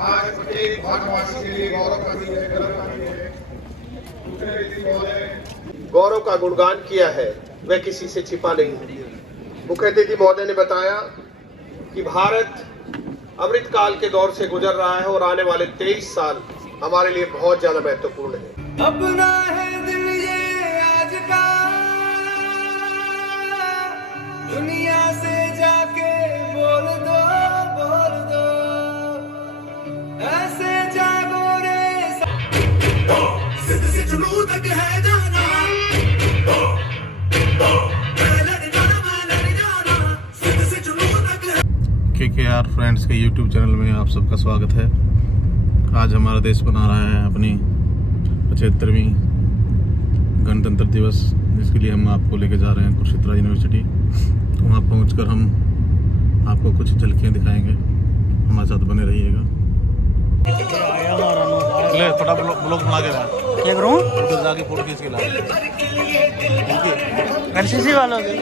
आज प्रत्येक भारतवासी के लिए गौरव का दिन है, गर्व का दिन है। मुख्यमंत्री महोदय गौरव का गुणगान किया है, वह किसी से छिपा नहीं है। मुख्यमंत्री महोदय ने बताया कि भारत अमृत काल के दौर से गुजर रहा है और आने वाले 23 साल हमारे लिए बहुत ज्यादा महत्वपूर्ण है। अपना है दिल ये आज का, दुनिया से जाके बोल दो, ऐसे जागो रे सिद्ध से जुनून तक है जाना, सिद्ध से जुनून तक है। KKR फ्रेंड्स के YouTube चैनल में आप सबका स्वागत है। आज हमारा देश मना रहा है अपनी 75वीं गणतंत्र दिवस, जिसके लिए हम आपको लेके जा रहे हैं कुरुक्षेत्र यूनिवर्सिटी। तो वहाँ पहुँचकर हम आपको कुछ झलकियाँ दिखाएंगे, हमारे साथ बने रहिएगा। ले थोड़ा ब्लॉग बना के ला, क्या करूँ? उधर जाके फोटो खींच के ला। NCC वालों के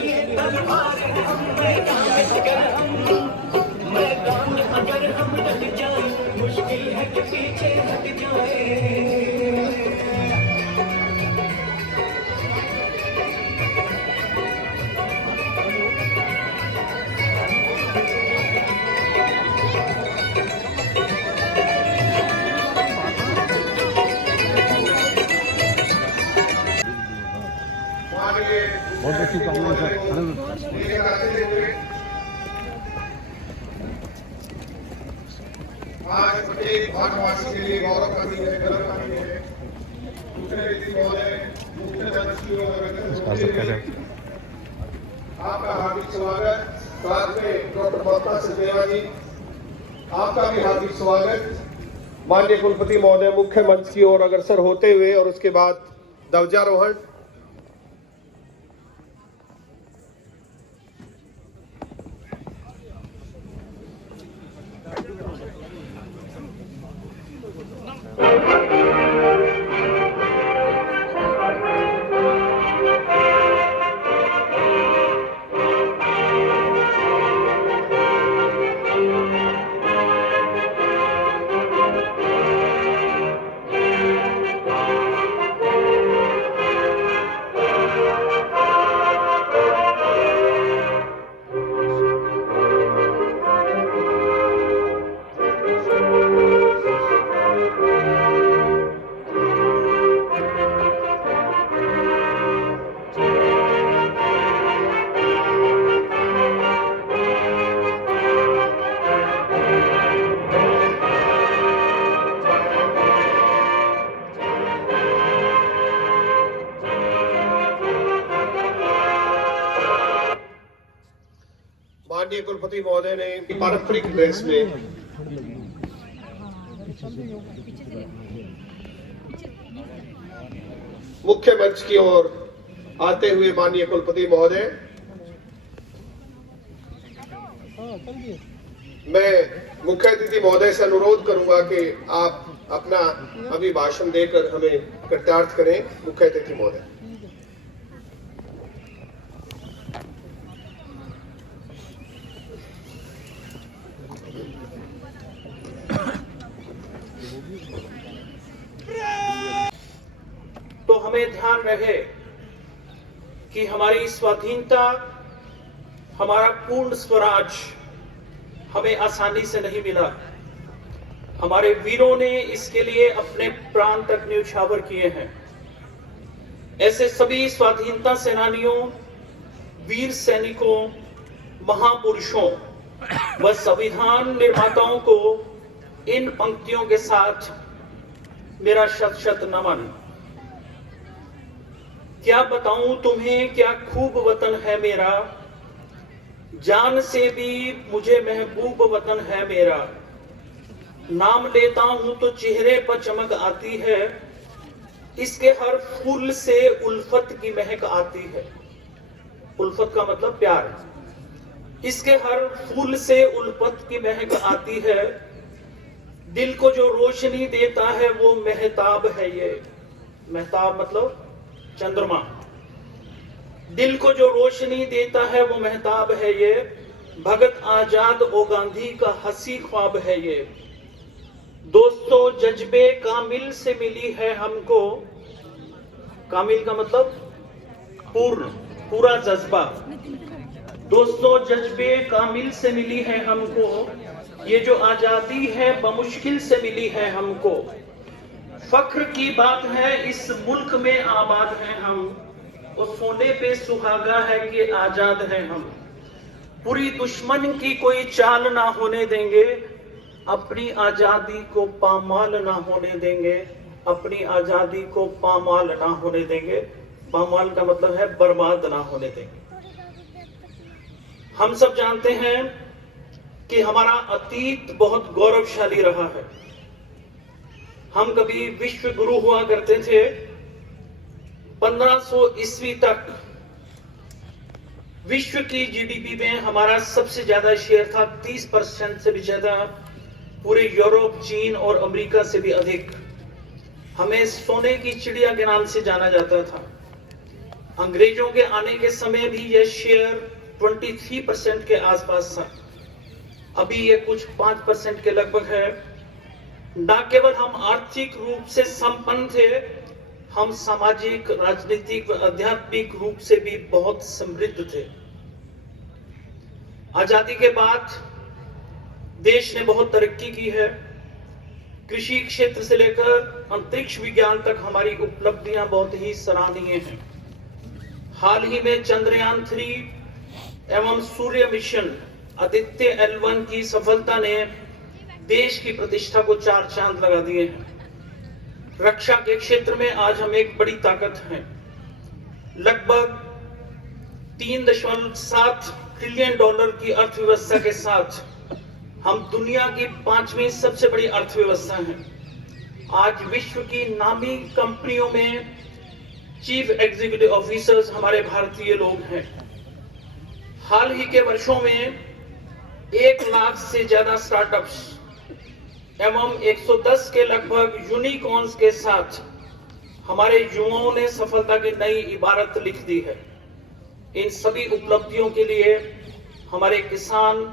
बहुत अच्छी कामना है। आज प्रत्येक भारतवासी के लिए गौरव का दिन है, गर्व का दिन है। मुख्यमंत्री महोदय आपका हार्दिक स्वागत। साथ में डॉक्टर ममता सचदेवा जी, आपका भी हार्दिक स्वागत। माननीय कुलपति महोदय मुख्य मंच की ओर अग्रसर होते हुए और उसके बाद ध्वजारोहण। माननीय कुलपति महोदय ने पारंपरिक ड्रेस में मुख्य मंच की ओर आते हुए माननीय कुलपति महोदय, मैं मुख्य अतिथि महोदय से अनुरोध करूंगा कि आप अपना अभिभाषण देकर हमें कृतार्थ करें। मुख्य अतिथि महोदय। तो हमें ध्यान रहे कि हमारी स्वाधीनता, हमारा पूर्ण स्वराज हमें आसानी से नहीं मिला। हमारे वीरों ने इसके लिए अपने प्राण तक न्यौछावर किए हैं। ऐसे सभी स्वाधीनता सेनानियों, वीर सैनिकों, महापुरुषों व संविधान निर्माताओं को इन पंक्तियों के साथ मेरा शत शत नमन। क्या बताऊं तुम्हें क्या खूब वतन है मेरा, जान से भी मुझे महबूब वतन है मेरा। नाम लेता हूं तो चेहरे पर चमक आती है, इसके हर फूल से उल्फत की महक आती है। उल्फत का मतलब प्यार। इसके हर फूल से उल्फत की महक आती है, दिल को जो रोशनी देता है वो महताब है ये। महताब मतलब चंद्रमा। दिल को जो रोशनी देता है वो महताब है ये, भगत आजाद ओ गांधी का हंसी ख्वाब है ये। दोस्तों, जज्बे कामिल से मिली है हमको। कामिल का मतलब पूर्ण, पूरा जज्बा। दोस्तों, जज्बे कामिल से मिली है हमको। ये जो आजादी है बमुश्किल से मिली है हमको। फख्र की बात है इस मुल्क में आबाद हैं हम। और सोने पे सुहागा है कि आजाद हैं हम। पूरी दुश्मन की कोई चाल ना होने देंगे। अपनी आजादी को पामाल ना होने देंगे। अपनी आजादी को पामाल ना होने देंगे। पामाल का मतलब है बर्बाद ना होने देंगे। हम सब जानते हैं कि हमारा अतीत बहुत गौरवशाली रहा है। हम कभी विश्व गुरु हुआ करते थे। 1500 ईस्वी तक विश्व की जीडीपी में हमारा सबसे ज्यादा शेयर था, 30% से भी ज्यादा। पूरे यूरोप, चीन और अमेरिका से भी अधिक। हमें सोने की चिड़िया के नाम से जाना जाता था। अंग्रेजों के आने के समय भी यह शेयर 23% के आसपास था। अभी यह कुछ 5% के लगभग है। न केवल हम आर्थिक रूप से संपन्न थे, हम सामाजिक, राजनीतिक व आध्यात्मिक रूप से भी बहुत समृद्ध थे। आजादी के बाद देश ने बहुत तरक्की की है। कृषि क्षेत्र से लेकर अंतरिक्ष विज्ञान तक हमारी उपलब्धियां बहुत ही सराहनीय हैं। हाल ही में चंद्रयान 3 एवं सूर्य मिशन आदित्य L1 की सफलता ने देश की प्रतिष्ठा को 4 चांद लगा दिए हैं। रक्षा के क्षेत्र में आज हम एक बड़ी ताकत हैं। लगभग 3.7 ट्रिलियन डॉलर की अर्थव्यवस्था के साथ हम दुनिया की 5वीं सबसे बड़ी अर्थव्यवस्था हैं। आज विश्व की नामी कंपनियों में चीफ एग्जीक्यूटिव ऑफिसर्स हमारे भारतीय लोग हैं। हाल ही के वर्षों में 1 लाख से ज्यादा स्टार्टअप्स एवं 110 के लगभग यूनिकॉर्न्स के साथ हमारे युवाओं ने सफलता की नई इबारत लिख दी है। इन सभी उपलब्धियों के लिए हमारे किसान,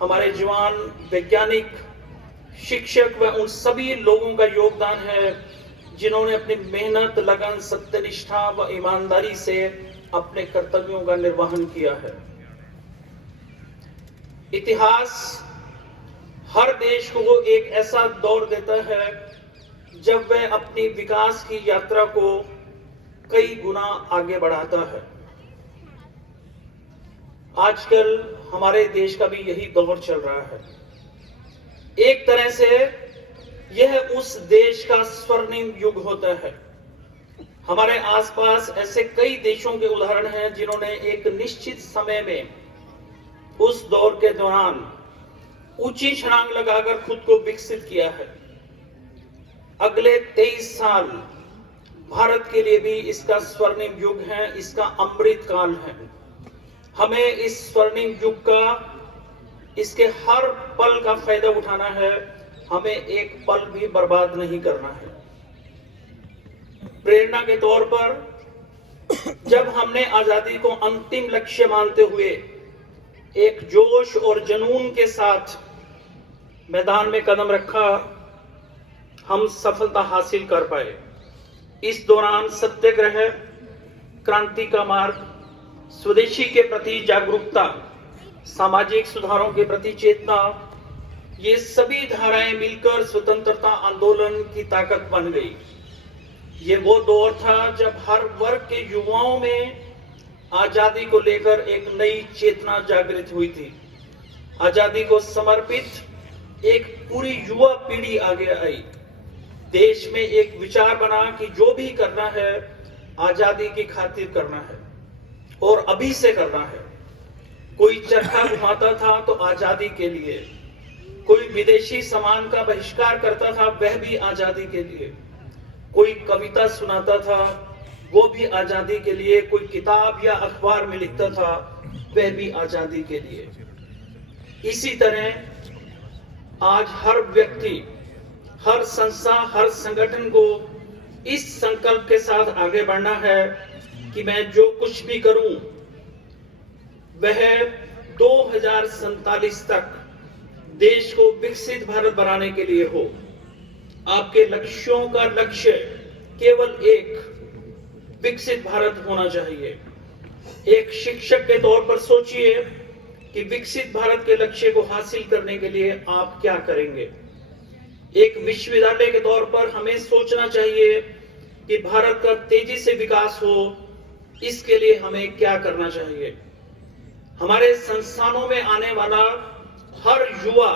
हमारे जवान, वैज्ञानिक, शिक्षक व उन सभी लोगों का योगदान है जिन्होंने अपनी मेहनत, लगन, सत्यनिष्ठा व ईमानदारी से अपने कर्तव्यों का निर्वहन किया है। इतिहास हर देश को एक ऐसा दौर देता है जब वह अपनी विकास की यात्रा को कई गुना आगे बढ़ाता है। आजकल हमारे देश का भी यही दौर चल रहा है। एक तरह से यह उस देश का स्वर्णिम युग होता है। हमारे आसपास ऐसे कई देशों के उदाहरण हैं जिन्होंने एक निश्चित समय में उस दौर के दौरान ऊंची छलांग लगाकर खुद को विकसित किया है। अगले 23 साल भारत के लिए भी इसका स्वर्णिम युग है, इसका अमृत काल है। हमें इस स्वर्णिम युग का, इसके हर पल का फायदा उठाना है। हमें एक पल भी बर्बाद नहीं करना है। प्रेरणा के तौर पर जब हमने आजादी को अंतिम लक्ष्य मानते हुए एक जोश और जुनून के साथ मैदान में कदम रखा, हम सफलता हासिल कर पाए। इस दौरान सत्याग्रह, क्रांति का मार्ग, स्वदेशी के प्रति जागरूकता, सामाजिक सुधारों के प्रति चेतना, ये सभी धाराएं मिलकर स्वतंत्रता आंदोलन की ताकत बन गई। ये वो दौर था जब हर वर्ग के युवाओं में आजादी को लेकर एक नई चेतना जागृत हुई थी। आजादी को समर्पित एक पूरी युवा पीढ़ी आगे आई। देश में एक विचार बना कि जो भी करना है आजादी की खातिर करना है और अभी से करना है। कोई चरखा घुमाता था तो आजादी के लिए, कोई विदेशी सामान का बहिष्कार करता था वह भी आजादी के लिए, कोई कविता सुनाता था वो भी आजादी के लिए, कोई किताब या अखबार में लिखता था वह भी आजादी के लिए। इसी तरह आज हर व्यक्ति, हर संस्था, हर संगठन को इस संकल्प के साथ आगे बढ़ना है कि मैं जो कुछ भी करूं वह 2047 तक देश को विकसित भारत बनाने के लिए हो। आपके लक्ष्यों का लक्ष्य केवल एक विकसित भारत होना चाहिए। एक शिक्षक के तौर पर सोचिए कि विकसित भारत के लक्ष्य को हासिल करने के लिए आप क्या करेंगे। एक विश्वविद्यालय के तौर पर हमें सोचना चाहिए कि भारत का तेजी से विकास हो, इसके लिए हमें क्या करना चाहिए। हमारे संस्थानों में आने वाला हर युवा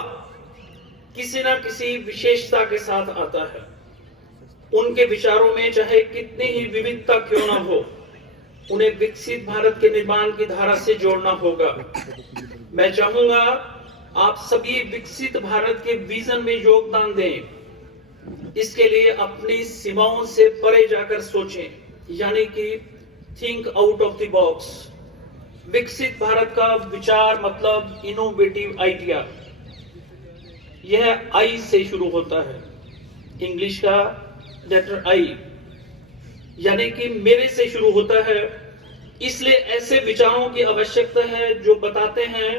किसी न किसी विशेषता के साथ आता है। उनके विचारों में चाहे कितनी ही विविधता क्यों ना हो, उन्हें विकसित भारत के निर्माण की धारा से जोड़ना होगा। मैं चाहूंगा आप सभी विकसित भारत के विजन में योगदान दें। इसके लिए अपनी सीमाओं से परे जाकर सोचें, यानी कि think out of the box. विकसित भारत का विचार मतलब इनोवेटिव आइडिया, यह आई से शुरू होता है, इंग्लिश का लेटर आई, यानी कि मेरे से शुरू होता है। इसलिए ऐसे विचारों की आवश्यकता है जो बताते हैं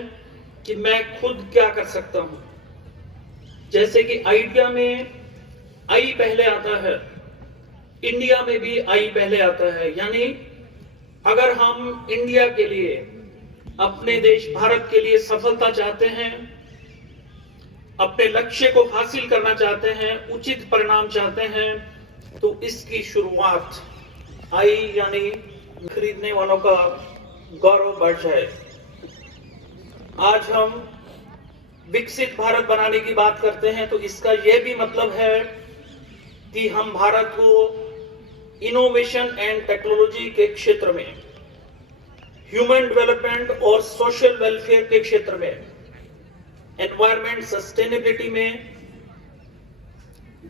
कि मैं खुद क्या कर सकता हूं। जैसे कि आइडिया में आई पहले आता है, इंडिया में भी आई पहले आता है। यानी अगर हम इंडिया के लिए, अपने देश भारत के लिए सफलता चाहते हैं, अपने लक्ष्य को हासिल करना चाहते हैं, उचित परिणाम चाहते हैं, तो इसकी शुरुआत आई यानी खरीदने वालों का गौरव बढ़ जाए। आज हम विकसित भारत बनाने की बात करते हैं तो इसका यह भी मतलब है कि हम भारत को इनोवेशन एंड टेक्नोलॉजी के क्षेत्र में, ह्यूमन डेवलपमेंट और सोशल वेलफेयर के क्षेत्र में, एनवायरमेंट सस्टेनेबिलिटी में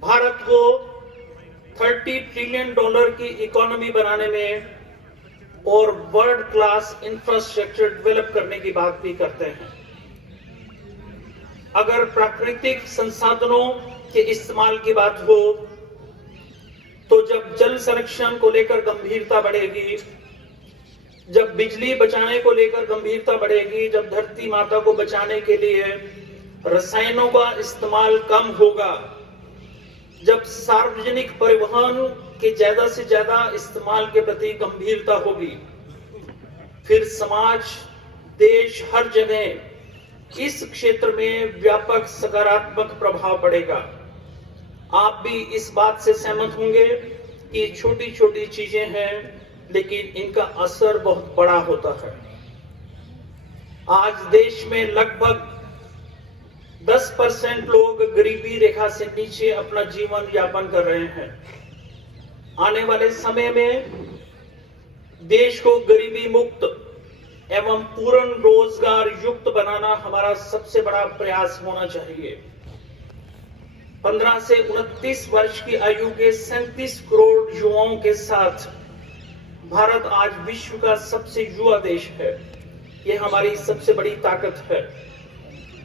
भारत को $30 ट्रिलियन की इकोनॉमी बनाने में और वर्ल्ड क्लास इंफ्रास्ट्रक्चर डेवलप करने की बात भी करते हैं। अगर प्राकृतिक संसाधनों के इस्तेमाल की बात हो तो जब जल संरक्षण को लेकर गंभीरता बढ़ेगी, जब बिजली बचाने को लेकर गंभीरता बढ़ेगी, जब धरती माता को बचाने के लिए रसायनों का इस्तेमाल कम होगा, जब सार्वजनिक परिवहन के ज्यादा से ज्यादा इस्तेमाल के प्रति गंभीरता होगी, फिर समाज, देश, हर जगह इस क्षेत्र में व्यापक सकारात्मक प्रभाव पड़ेगा। आप भी इस बात से सहमत होंगे कि छोटी छोटी चीजें हैं लेकिन इनका असर बहुत बड़ा होता है। आज देश में लगभग 10% लोग गरीबी रेखा से नीचे अपना जीवन यापन कर रहे हैं। आने वाले समय में देश को गरीबी मुक्त एवं पूर्ण रोजगार युक्त बनाना हमारा सबसे बड़ा प्रयास होना चाहिए। 15 से 29 वर्ष की आयु के 37 करोड़ युवाओं के साथ भारत आज विश्व का सबसे युवा देश है। यह हमारी सबसे बड़ी ताकत है।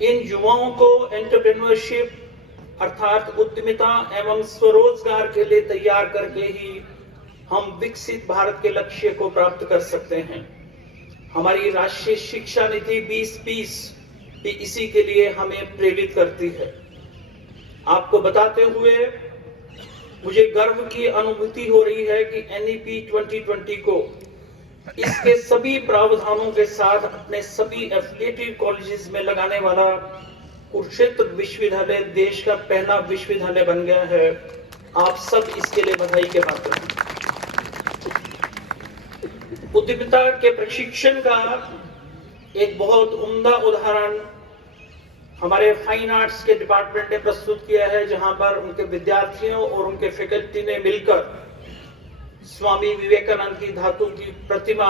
इन युवाओं को एंटरप्रेन्योरशिप अर्थात उद्यमिता एवं स्वरोजगार के लिए तैयार करके ही हम विकसित भारत के लक्ष्य को प्राप्त कर सकते हैं। हमारी राष्ट्रीय शिक्षा नीति 2020 भी इसी के लिए हमें प्रेरित करती है। आपको बताते हुए मुझे गर्व की अनुभूति हो रही है कि NEP 2020 को इसके सभी प्रावधानों के साथ अपने सभी एफिलिएटेड कॉलेजेस में लगाने वाला कुरुक्षेत्र विश्वविद्यालय देश का पहला विश्वविद्यालय बन गया है। आप सब इसके लिए बधाई के पात्र हैं। उद्यमिता के प्रशिक्षण का एक बहुत उम्दा उदाहरण हमारे फाइन आर्ट्स के डिपार्टमेंट ने प्रस्तुत किया है, जहां पर उनके विद्यार्थियों और उनके फैकल्टी ने मिलकर स्वामी विवेकानंद की धातु की प्रतिमा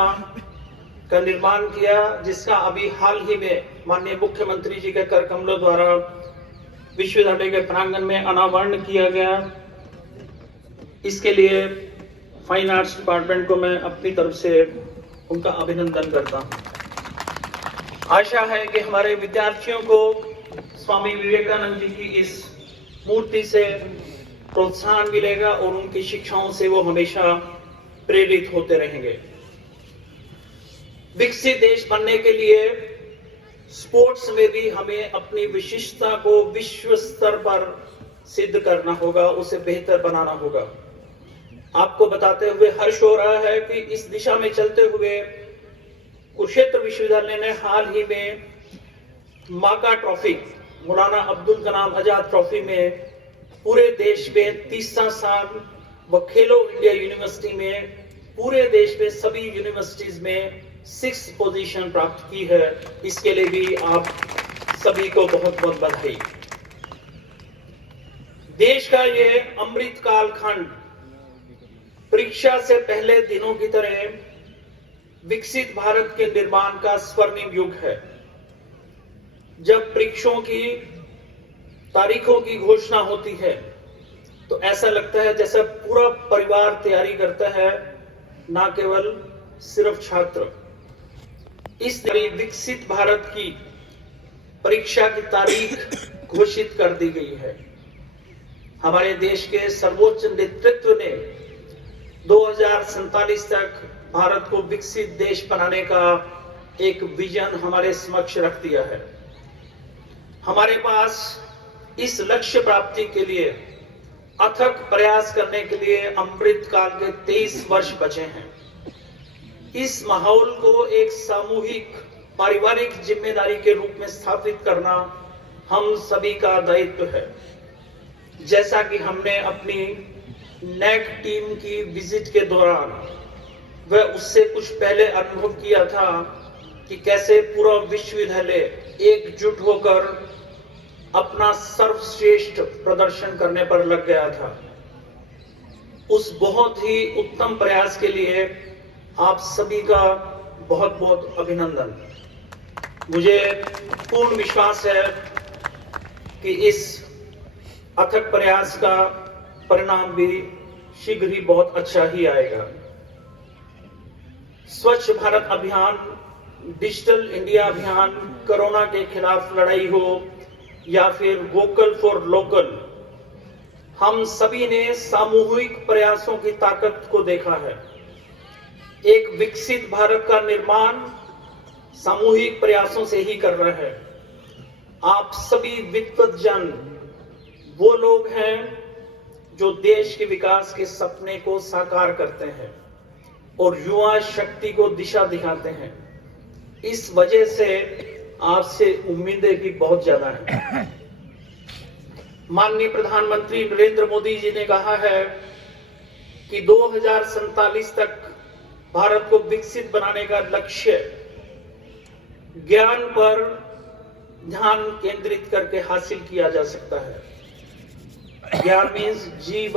का निर्माण किया, जिसका अभी हाल ही में माननीय मुख्यमंत्री जी के कर कमलों द्वारा विश्वविद्यालय के प्रांगण में अनावरण किया गया। इसके लिए फाइन आर्ट्स डिपार्टमेंट को मैं अपनी तरफ से उनका अभिनंदन करता हूं। आशा है कि हमारे विद्यार्थियों को स्वामी विवेकानंद जी की इस मूर्ति से प्रोत्साहन मिलेगा और उनकी शिक्षाओं से वो हमेशा प्रेरित होते रहेंगे। विकसित देश बनने के लिए स्पोर्ट्स में भी हमें अपनी विशिष्टता को विश्व स्तर पर सिद्ध करना होगा, उसे बेहतर बनाना होगा। आपको बताते हुए हर्ष हो रहा है कि इस दिशा में चलते हुए कुरुक्षेत्र विश्वविद्यालय ने हाल ही में माका ट्रॉफी, मौलाना अब्दुल कलाम आजाद ट्रॉफी में पूरे देश में 30वां साल व खेलो इंडिया यूनिवर्सिटी में पूरे देश में सभी यूनिवर्सिटीज में 6th पोजीशन प्राप्त की है। इसके लिए भी आप सभी को बहुत बहुत बधाई। देश का ये अमृत काल खंड परीक्षा से पहले दिनों की तरह विकसित भारत के निर्माण का स्वर्णिम युग है। जब परीक्षाओं की तारीखों की घोषणा होती है तो ऐसा लगता है जैसा पूरा परिवार तैयारी करता है, ना केवल सिर्फ छात्र। इस विकसित भारत की परीक्षा की तारीख घोषित कर दी गई है। हमारे देश के सर्वोच्च नेतृत्व ने 2047 तक भारत को विकसित देश बनाने का एक विजन हमारे समक्ष रख दिया है। हमारे पास इस लक्ष्य प्राप्ति के लिए अथक प्रयास करने के लिए अमृत काल के 23 वर्ष बचे हैं। इस माहौल को एक सामूहिक पारिवारिक जिम्मेदारी के रूप में स्थापित करना हम सभी का दायित्व है। जैसा कि हमने अपनी नेक टीम की विजिट के दौरान व उससे कुछ पहले अनुभव किया था कि कैसे पूरा विश्वविद्यालय एकजुट होकर अपना सर्वश्रेष्ठ प्रदर्शन करने पर लग गया था। उस बहुत ही उत्तम प्रयास के लिए आप सभी का बहुत बहुत अभिनंदन। मुझे पूर्ण विश्वास है कि इस अथक प्रयास का परिणाम भी शीघ्र ही बहुत अच्छा ही आएगा। स्वच्छ भारत अभियान, डिजिटल इंडिया अभियान, कोरोना के खिलाफ लड़ाई हो या फिर वोकल फॉर लोकल, हम सभी ने सामूहिक प्रयासों की ताकत को देखा है। एक विकसित भारत का निर्माण सामूहिक प्रयासों से ही कर रहा है। आप सभी विद्वत जन वो लोग हैं जो देश के विकास के सपने को साकार करते हैं और युवा शक्ति को दिशा दिखाते हैं। इस वजह से आपसे उम्मीदें भी बहुत ज्यादा हैं। माननीय प्रधानमंत्री नरेंद्र मोदी जी ने कहा है कि 2047 तक भारत को विकसित बनाने का लक्ष्य ज्ञान पर ध्यान केंद्रित करके हासिल किया जा सकता है। ज्ञान मीन्स GY